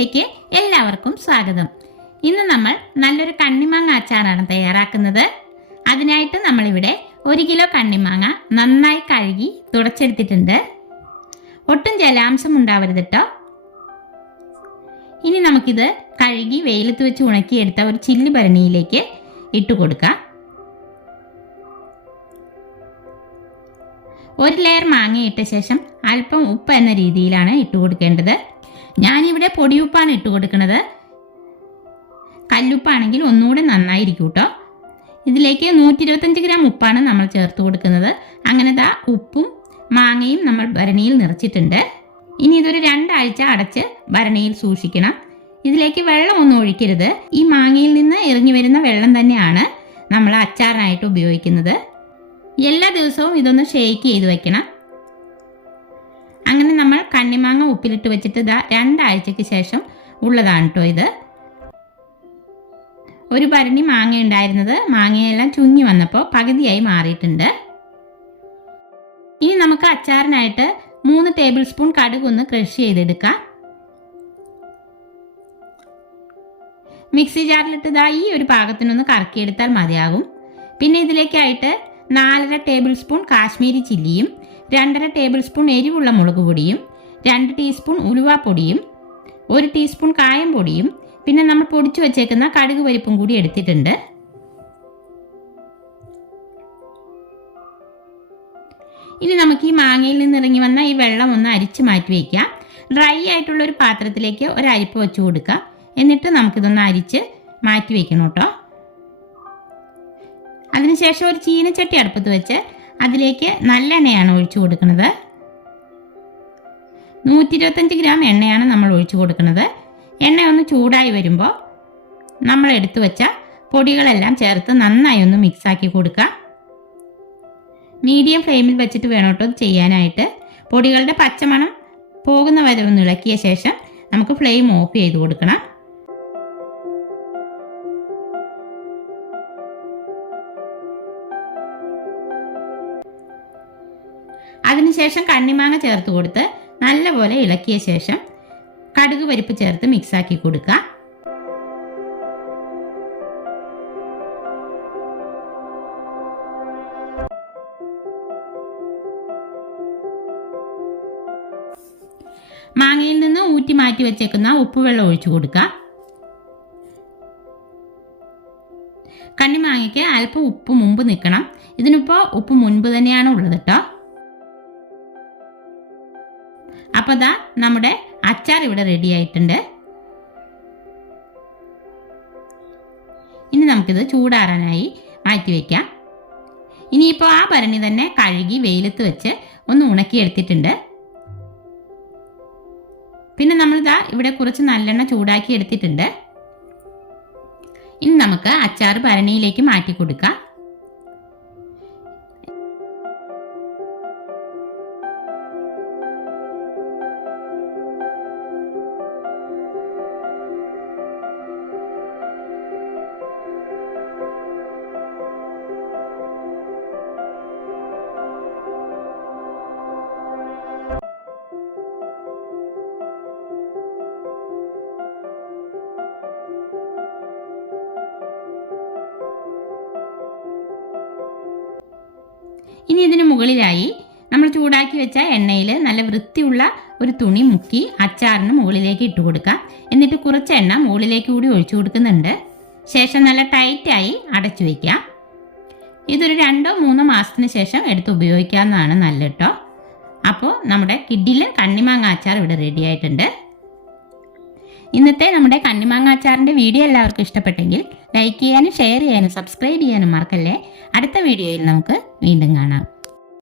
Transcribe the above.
വീഡിയോയിലേക്ക് എല്ലാവർക്കും സ്വാഗതം. ഇന്ന് നമ്മൾ നല്ലൊരു കണ്ണിമാങ്ങ അച്ചാറാണ് തയ്യാറാക്കുന്നത്. അതിനായിട്ട് നമ്മളിവിടെ 1 കിലോ കണ്ണിമാങ്ങ നന്നായി കഴുകി തുടച്ചെടുത്തിട്ടുണ്ട്. ഒട്ടും ജലാംശം ഉണ്ടാവരുത് കേട്ടോ. ഇനി നമുക്കിത് കഴുകി വെയിലത്ത് വെച്ച് ഉണക്കിയെടുത്ത ഒരു ചില്ല് ഭരണിയിലേക്ക് ഇട്ട് കൊടുക്കാം. 1 ലെയർ മാങ്ങ ഇട്ട ശേഷം അല്പം ഉപ്പ് എന്ന രീതിയിലാണ് ഇട്ട് കൊടുക്കേണ്ടത്. ഞാനിവിടെ പൊടിയുപ്പാണ് ഇട്ട് കൊടുക്കുന്നത്. കല്ലുപ്പാണെങ്കിൽ ഒന്നുകൂടെ നന്നായിരിക്കും കേട്ടോ. ഇതിലേക്ക് 125 ഗ്രാം ഉപ്പാണ് നമ്മൾ ചേർത്ത് കൊടുക്കുന്നത്. അങ്ങനെ ഉപ്പും മാങ്ങയും നമ്മൾ ഭരണിയിൽ നിറച്ചിട്ടുണ്ട്. ഇനി ഇതൊരു 2 ആഴ്ച അടച്ച് ഭരണിയിൽ സൂക്ഷിക്കണം. ഇതിലേക്ക് വെള്ളമൊന്നും ഒഴിക്കരുത്. ഈ മാങ്ങയിൽ നിന്ന് ഇറങ്ങി വരുന്ന വെള്ളം തന്നെയാണ് നമ്മൾ അച്ചാറിനായിട്ട് ഉപയോഗിക്കുന്നത്. എല്ലാ ദിവസവും ഇതൊന്ന് ഷേക്ക് ചെയ്ത് വെക്കണം. അങ്ങനെ നമ്മൾ കണ്ണിമാങ്ങ ഉപ്പിലിട്ട് വെച്ചിട്ട് 2 ആഴ്ചയ്ക്ക് ശേഷം ഉള്ളതാണ് കേട്ടോ ഇത്. ഒരു ഭരണി മാങ്ങ ഉണ്ടായിരുന്നത് മാങ്ങയെല്ലാം ചുങ്ങി വന്നപ്പോൾ പകുതിയായി മാറിയിട്ടുണ്ട്. ഇനി നമുക്ക് അച്ചാറിനായിട്ട് 3 ടേബിൾ സ്പൂൺ കടുക് ഒന്ന് ക്രഷ് ചെയ്തെടുക്കാം. മിക്സി ജാറിലിട്ട് ഈ ഒരു പാകത്തിനൊന്ന് കറക്കിയെടുത്താൽ മതിയാകും. പിന്നെ ഇതിലേക്കായിട്ട് 4.5 ടേബിൾ സ്പൂൺ കാശ്മീരി ചില്ലിയും 2.5 ടേബിൾ സ്പൂൺ എരിവുള്ള മുളക് പൊടിയും 2 ടീസ്പൂൺ ഉലുവാപ്പൊടിയും 1 ടീസ്പൂൺ കായം പൊടിയും പിന്നെ നമ്മൾ പൊടിച്ചു വച്ചേക്കുന്ന കടുക് പരിപ്പും കൂടി എടുത്തിട്ടുണ്ട്. ഇനി നമുക്ക് ഈ മാങ്ങയിൽ നിന്ന് ഇറങ്ങി വന്ന ഈ വെള്ളം ഒന്ന് അരിച്ച് മാറ്റി വയ്ക്കാം. ഡ്രൈ ആയിട്ടുള്ള ഒരു പാത്രത്തിലേക്ക് ഒരു അരിപ്പ് വെച്ച് കൊടുക്കാം. എന്നിട്ട് നമുക്കിതൊന്ന് അരിച്ച് മാറ്റി വയ്ക്കണം കേട്ടോ. അതിനുശേഷം ഒരു ചീനച്ചട്ടി അടുപ്പത്ത് വെച്ച് അതിലേക്ക് നല്ലെണ്ണയാണ് ഒഴിച്ചു കൊടുക്കുന്നത്. 125 ഗ്രാം എണ്ണയാണ് നമ്മൾ ഒഴിച്ചു കൊടുക്കുന്നത്. എണ്ണ ഒന്ന് ചൂടായി വരുമ്പോൾ നമ്മൾ എടുത്തു വെച്ച പൊടികളെല്ലാം ചേർത്ത് നന്നായി ഒന്ന് മിക്സാക്കി കൊടുക്കാം. മീഡിയം ഫ്ലെയിമിൽ വെച്ചിട്ട് വേണം കേട്ടോ ചെയ്യാനായിട്ട്. പൊടികളുടെ പച്ചമണം പോകുന്ന വരെ ഒന്ന് ഇളക്കിയ ശേഷം നമുക്ക് ഫ്ലെയിം ഓഫ് ചെയ്ത് കൊടുക്കണം. അതിനുശേഷം കണ്ണിമാങ്ങ ചേർത്ത് കൊടുത്ത് നല്ലപോലെ ഇളക്കിയ ശേഷം കടുക് പരിപ്പ് ചേർത്ത് മിക്സാക്കി കൊടുക്കുക. മാങ്ങയിൽ നിന്ന് ഊറ്റി മാറ്റി വെച്ചേക്കുന്ന ഉപ്പുവെള്ളം ഒഴിച്ചു കൊടുക്കുക. കണ്ണിമാങ്ങയ്ക്ക് അല്പം ഉപ്പ് മുമ്പ് നിൽക്കണം. ഇതിനിപ്പോൾ ഉപ്പ് മുൻപ് തന്നെയാണ് ഉള്ളത് കേട്ടോ. അപ്പോൾ നമ്മുടെ അച്ചാർ ഇവിടെ റെഡി ആയിട്ടുണ്ട്. ഇനി നമുക്കിത് ചൂടാറാനായി മാറ്റി വയ്ക്കാം. ഇനിയിപ്പോൾ ആ ഭരണി തന്നെ കഴുകി വെയിലത്ത് വെച്ച് ഒന്ന് ഉണക്കിയെടുത്തിട്ടുണ്ട്. പിന്നെ നമ്മൾ ഇവിടെ കുറച്ച് നല്ലെണ്ണ ചൂടാക്കി എടുത്തിട്ടുണ്ട്. ഇനി നമുക്ക് അച്ചാർ ഭരണിയിലേക്ക് മാറ്റി കൊടുക്കാം. ഇനി ഇതിന് മുകളിലായി നമ്മൾ ചൂടാക്കി വെച്ച എണ്ണയിൽ നല്ല വൃത്തിയുള്ള ഒരു തുണി മുക്കി അച്ചാറിന് മുകളിലേക്ക് ഇട്ട് കൊടുക്കാം. എന്നിട്ട് കുറച്ച് എണ്ണ മുകളിലേക്ക് കൂടി ഒഴിച്ചു കൊടുക്കുന്നുണ്ട്. ശേഷം നല്ല ടൈറ്റായി അടച്ചു വയ്ക്കാം. ഇതൊരു 2-3 മാസത്തിന് ശേഷം എടുത്ത് ഉപയോഗിക്കാവുന്നതാണ് നല്ല കേട്ടോ. അപ്പോൾ നമ്മുടെ കിഡിലൻ കണ്ണിമാങ്ങ അച്ചാർ ഇവിടെ റെഡി ആയിട്ടുണ്ട്. ഇന്നത്തെ നമ്മുടെ കണ്ണിമാങ്ങ അച്ചാറിൻ്റെ വീഡിയോ എല്ലാവർക്കും ഇഷ്ടപ്പെട്ടെങ്കിൽ ലൈക്ക് ചെയ്യാനും ഷെയർ ചെയ്യാനും സബ്സ്ക്രൈബ് ചെയ്യാനും മറക്കല്ലേ. അടുത്ത വീഡിയോയിൽ നമുക്ക് വീണ്ടും കാണാം.